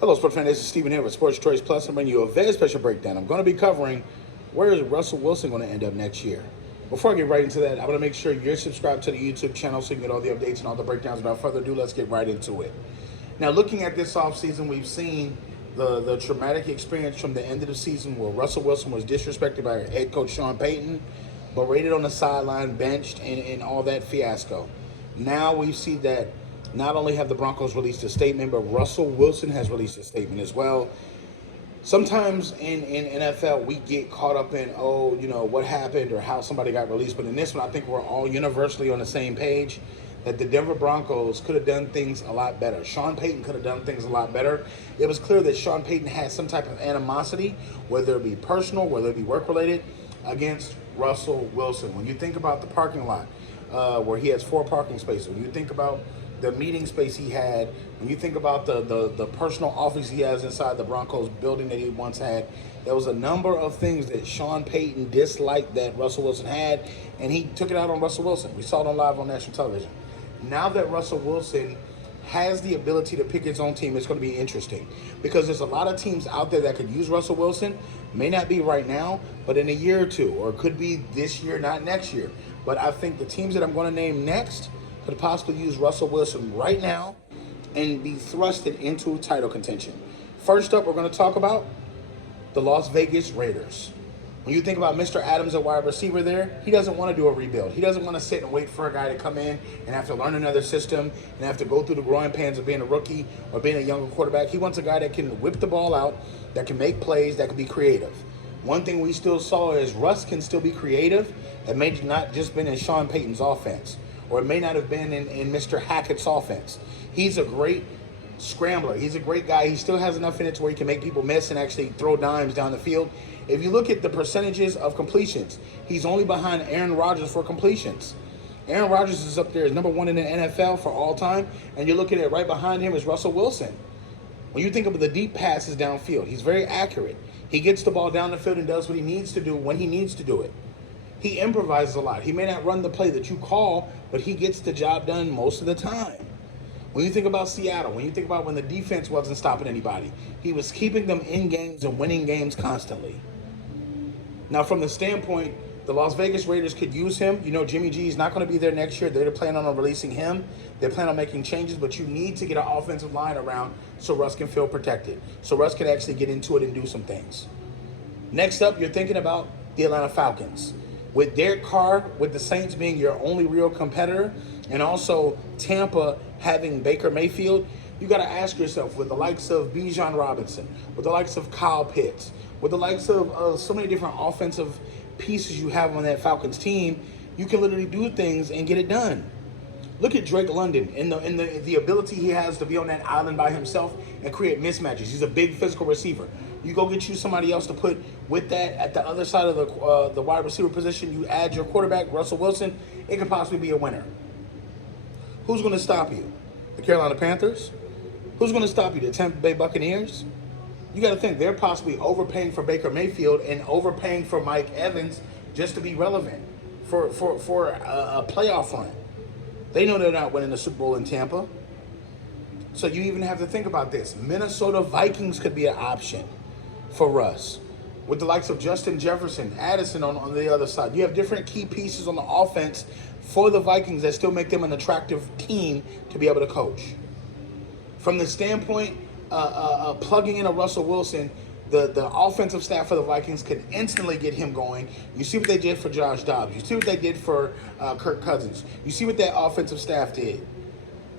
Hello, sports fan. This is Steven here with Sports Choice Plus. I'm bringing you a very special breakdown. I'm going to be covering where is Russell Wilson going to end up next year. Before I get right into that, I want to make sure you're subscribed to the YouTube channel so you can get all the updates and all the breakdowns. Without further ado, let's get right into it. Now, looking at this offseason, we've seen the traumatic experience from the end of the season where Russell Wilson was disrespected by head coach Sean Payton, berated on the sideline, benched, and all that fiasco. Now we see that not only have the Broncos released a statement, but Russell Wilson has released a statement as well. Sometimes in NFL, we get caught up in, what happened or how somebody got released. But in this one, I think we're all universally on the same page that the Denver Broncos could have done things a lot better. Sean Payton could have done things a lot better. It was clear that Sean Payton had some type of animosity, whether it be personal, whether it be work-related, against Russell Wilson. When you think about the parking lot, where he has 4 parking spaces, when you think about the meeting space he had, when you think about the personal office he has inside the Broncos building that he once had, there was a number of things that Sean Payton disliked that Russell Wilson had, and he took it out on Russell Wilson. We saw it on live on national television. Now that Russell Wilson has the ability to pick his own team, it's going to be interesting because there's a lot of teams out there that could use Russell Wilson. May not be right now, but in a year or two, or it could be this year, not next year. But I think the teams that I'm going to name next could possibly use Russell Wilson right now and be thrusted into title contention. First up, we're going to talk about the Las Vegas Raiders. When you think about Mr. Adams at wide receiver there, he doesn't want to do a rebuild. He doesn't want to sit and wait for a guy to come in and have to learn another system and have to go through the growing pains of being a rookie or being a younger quarterback. He wants a guy that can whip the ball out, that can make plays, that can be creative. One thing we still saw is Russ can still be creative. It may not just been in Sean Payton's offense, or it may not have been in Mr. Hackett's offense. He's a great scrambler. He's a great guy. He still has enough in it to where he can make people miss and actually throw dimes down the field. If you look at the percentages of completions, he's only behind Aaron Rodgers for completions. Aaron Rodgers is up there as number 1 in the NFL for all time, and you're looking at right behind him is Russell Wilson. When you think of the deep passes downfield, he's very accurate. He gets the ball down the field and does what he needs to do when he needs to do it. He improvises a lot. He may not run the play that you call, but he gets the job done most of the time. When you think about Seattle, when you think about when the defense wasn't stopping anybody, he was keeping them in games and winning games constantly. Now, from the standpoint, the Las Vegas Raiders could use him. You know, Jimmy G is not going to be there next year. They're planning on releasing him. They're planning on making changes, but you need to get an offensive line around so Russ can feel protected, so Russ can actually get into it and do some things. Next up, you're thinking about the Atlanta Falcons. With Derek Carr, with the Saints being your only real competitor, and also Tampa having Baker Mayfield, you got to ask yourself, with the likes of Bijan Robinson, with the likes of Kyle Pitts, with the likes of so many different offensive pieces you have on that Falcons team, you can literally do things and get it done. Look at Drake London and the ability he has to be on that island by himself and create mismatches. He's a big physical receiver. You go get you somebody else to put with that at the other side of the wide receiver position. You add your quarterback, Russell Wilson, it could possibly be a winner. Who's going to stop you? The Carolina Panthers? Who's going to stop you? The Tampa Bay Buccaneers? You got to think they're possibly overpaying for Baker Mayfield and overpaying for Mike Evans just to be relevant for a playoff run. They know they're not winning the Super Bowl in Tampa. So you even have to think about this. Minnesota Vikings could be an option for Russ, with the likes of Justin Jefferson, Addison on the other side. You have different key pieces on the offense for the Vikings that still make them an attractive team to be able to coach. From the standpoint, plugging in a Russell Wilson, the offensive staff for the Vikings could instantly get him going. You see what they did for Josh Dobbs. You see what they did for Kirk Cousins. You see what that offensive staff did.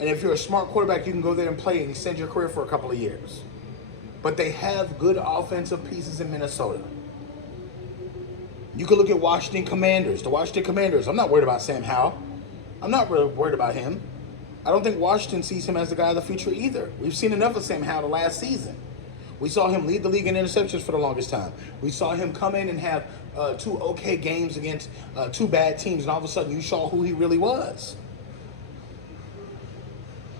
And if you're a smart quarterback, you can go there and play and extend your career for a couple of years. But they have good offensive pieces in Minnesota. You can look at Washington Commanders. The Washington Commanders, I'm not worried about Sam Howell. I'm not really worried about him. I don't think Washington sees him as the guy of the future either. We've seen enough of Sam Howell the last season. We saw him lead the league in interceptions for the longest time. We saw him come in and have 2 okay games against 2 bad teams, and all of a sudden you saw who he really was.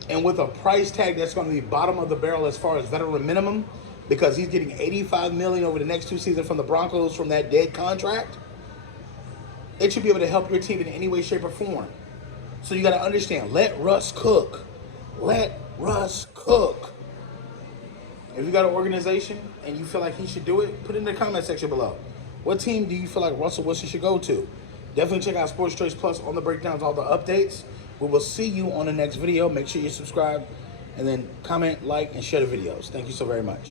And with a price tag that's going to be bottom of the barrel as far as veteran minimum, because he's getting $85 million over the next 2 seasons from the Broncos from that dead contract, it should be able to help your team in any way, shape, or form. So you got to understand, let Russ cook. Let Russ cook. If you got an organization and you feel like he should do it, put it in the comment section below. What team do you feel like Russell Wilson should go to? Definitely check out Sports Choice Plus on the breakdowns, all the updates. We will see you on the next video. Make sure you subscribe and then comment, like, and share the videos. Thank you so very much.